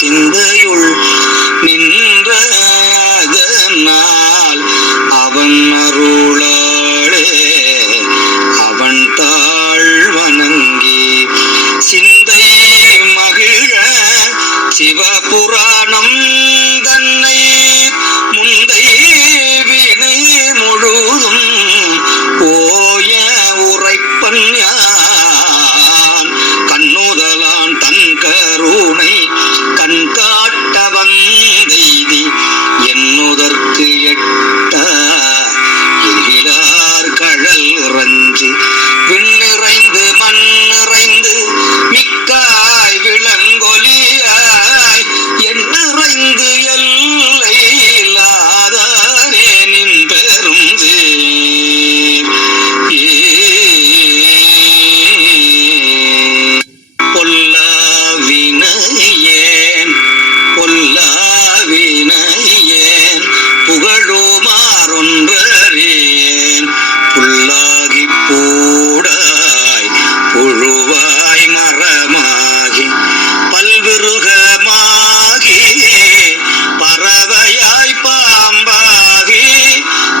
சிந்தையுள் நின்றதனால் அவன் அருளாளே அவன் தாழ் வணங்கி சிந்தை மகிழ சிவபுராணம் தன்னை முந்தை வினை முழுதும் ஓய உரைப்பன் யான் கண்ணுதலான் தன் கருணை கண் காட்ட வந்தெய்தி என்னுதற்கு எட்ட எழிலார் கழல் இறஞ்சி விண்ணிறைந்து மண் நிறைந்து மிக்காய் விளங்கொலியாய் என்னைந்து எல்லை இல்லாதானே நின் பெரும் பொல்லாவினையேன் பொல்லாவினையேன் புகழுமாறொன்றேன் புல்லாகி பூடாய் புழுவாய் மரமாகி பல்விருகமாகி பறவையாய் பாம்பாகி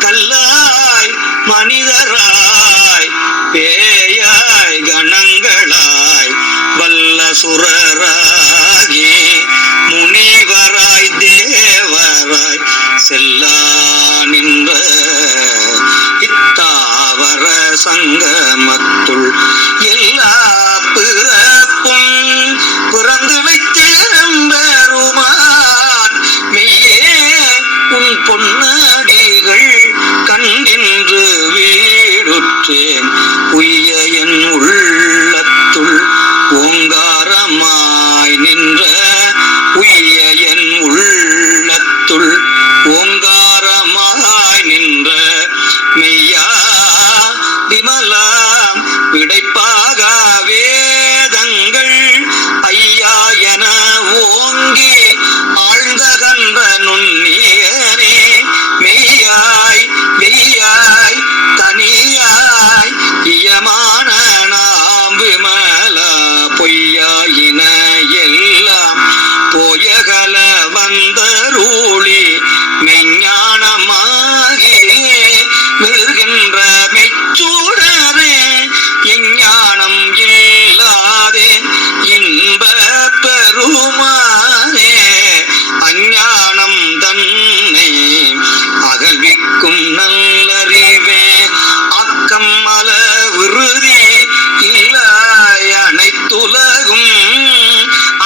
கல்லாய் மனிதராய் பேயாய் கணங்களாய் வல்லசுரராகி முனிவராய் தேவராய் செல்லா நின்ற இத்தாவர சங்கமத்துள் எல்லா பிறப்பும் பிறந்து வைத்தேரம்பெருமான் மெய்யே உன் பொன்னடிகள் கண்டின்று வீடுற்றேன் உய்ய என் உள்ளத்துள் ஓங்காரமாய் நின்ற உய்ய என் உள்ளத்துள் ஓங்காரமாய் நின்ற மெய்யா விமலா விடைப்பாக வேதங்கள் ஐயா என ஓங்கி ஆழ்ந்தகன்ற நுண்ணியரே மெய்யாய் வெய்யாய் தனியாய் இயமான நாம் விமலா பொய்யாயின எல்லாம் போயகல வந்தருளி மெஞ்ஞானமாகி மிருகின்ற மெச்சூடரே எஞ்ஞானம் இல்லாதே இன்ப பெருமானே அஞ்ஞானம் தன்னை அகழ்விக்கும் நல்லறிவே அக்கம் மல விருதி இல்லாய் அனைத்துலகும்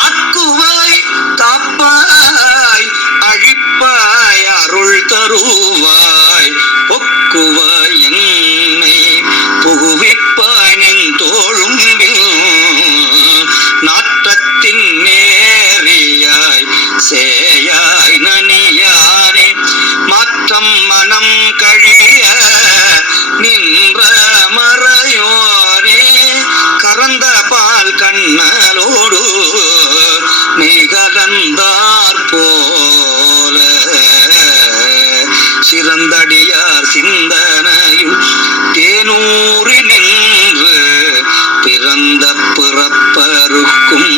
ஆக்குவாய் காப்பாய் அழிப்பாய் அருள் தருவாய் ஒக்குவாய் என்னை புகுவிப்பாய் நின் தோழும்பில் நாற்றத்தின் நேரியாய் சேயாய் நனியானே மாற்றம் மனம் கழிய நின்ற மறையோரே கறந்த பால் கண்ணலோடு நிகழந்தார் போல சிறந்தடியார் சிந்தனையுள் தேனூறி நின்று பிறந்த பிறப்பருக்கும்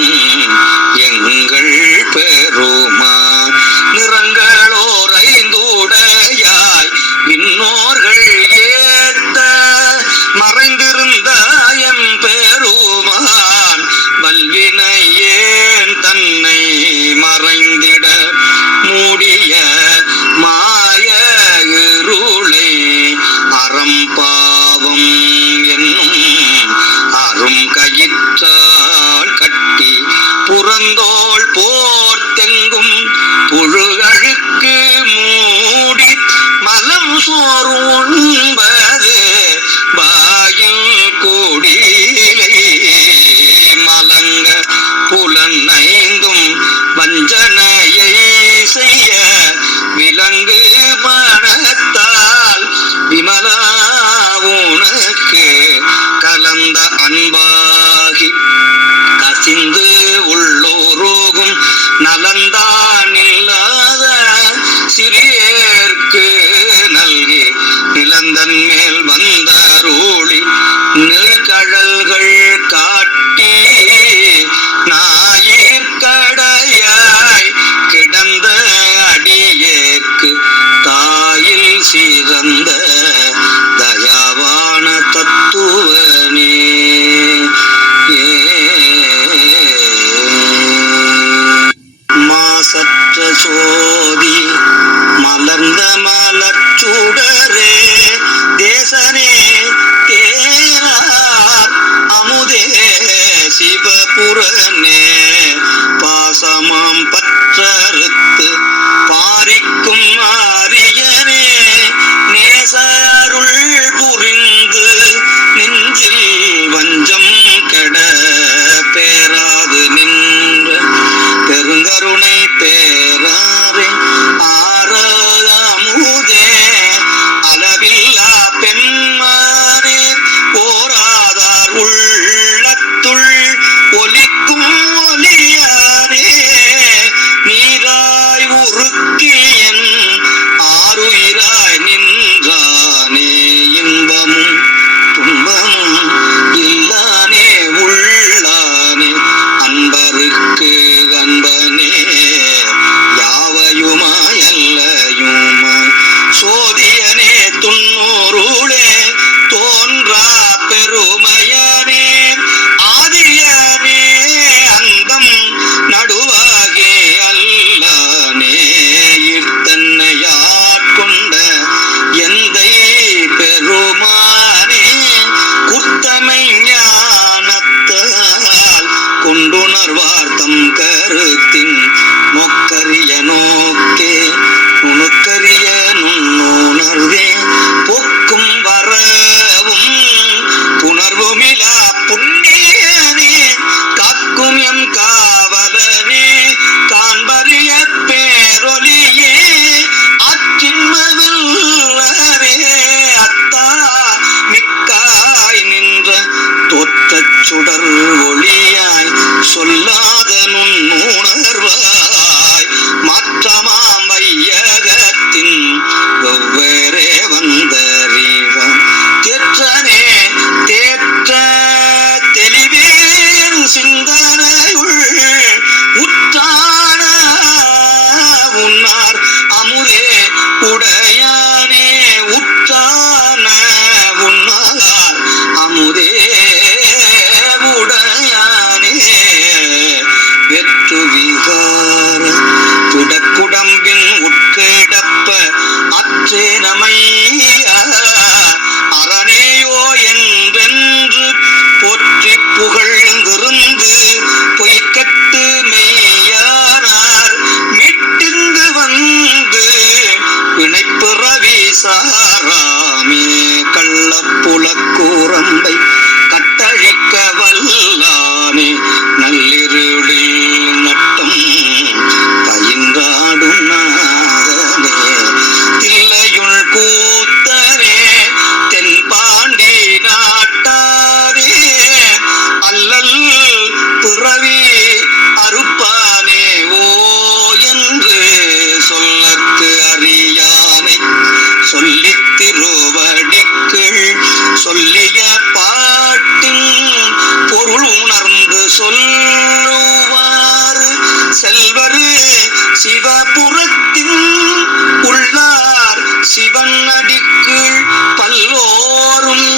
எங்கள் பெருமான் நிறங்களோர் ஐந்துடையாய் விண்ணோர்கள் ஏத்த மறைந்திருந்த எம் பெருமான் வல்வினையேன் தன்னை மறைந்திட மூடிய மாய இருளை அறம்பாவம் என்னும் அரும் கயிற்றால் கட்டி புறந்தோள் போர்த்தெங்கும் புழுகழுக்கு மூடி மலம் சோறு உண்பது வாயில் கூடிலே மலங்க புலனைந்தும் வஞ்சனையை செய்ய விலங்கு மனத்தால் விமலா உனக்கு கலந்த அன்பாகி கசிந்து உள்ளோரோகும் மாசற்ற சோதி மலர்ந்த மலச்சுடரே தேசனே தேரார் அமுதே சிவபுரனே பாசமாம் பற்றறுத்து பாரிக்கும் ஆரியனே நேசருள் புரிந்து நெஞ்சில் வஞ்சம் கெட பேராது நின்ற பெருங்கருணை பேராரே ஆரமுதே அளவில்லா பெண்மானே போராதார் உள்ளத்துள் ஒலிக்கும் ஒலியானே நீராய் உருக்கியன் ஆருயிராய் நின்றானே இன்பமும் துன்பமும் இல்லானே உள்ளானே அன்பருக்கு அன்பனே யாவையுமாய் அல்லையுமாய் சோதியனே துன்னூருளே தோன்றா பெருமையனே ஆதியனே அந்தம் நடுவாகே அல்லானே ஈர்த்தன்னையாட்கொண்ட எந்தை பெருமானே குர்த்தமை ஞானத்தால் கொண்டுணர்வார்த்தம் கருத்தின் நோக்கரிய நோக்கே நுணுக்கரிய நுண்ணுணர்வே போக்கும் வரவும் புணர்வுமிலா புண்ணியனே காக்கும் எம் காவலனே காண்பறிய பேரொலியே ஆற்றின்மவல்லரே அத்தா மிக்காய் நின்ற தோற்றச் சுடர் ஒளியாய் சொல்லாத நுண்ணுணர்வாய் மாற்றமாம் வையகத்தின் வெவ்வேறே வந்தறிவான் தேற்றனே தேற்ற தெளிவேன் சிந்தனையுள் உற்றான உன்னார் அமுதே உடையானே உற்றான உன்னார் அமுதே உடையானே வெற்று விகார பிடக்குடம்பின் உட்கிடப்ப அற்றே நமைய அரணேயோ என்றென்று போற்றி புகழ்ந்திருந்து பொய்கட்டு மெய்யானார் மீட்டிங்கு வந்து பிணைப்பிறவி சாராமே கள்ளப்புலக்கூரம்பை கட்டழிக்க வல்லானே நள்ளிருளில் நட்டம் பயின்றாடும் நாதனே தில்லையுள் கூத்தனே தென்பாண்டி நாட்டாரே அல்லல் பிறவி அறுப்பானே ஓ என்று சொல்லற்கு அறியானை சொல்லித் திருவடிக்குள் சொல்லிய பாட்டின் பொருள் உணர்ந்து சொல்லுவார் செல்வரு சிவபுரத்தின் உள்ளார் சிவன் அடிக்குள் பல்லோரும்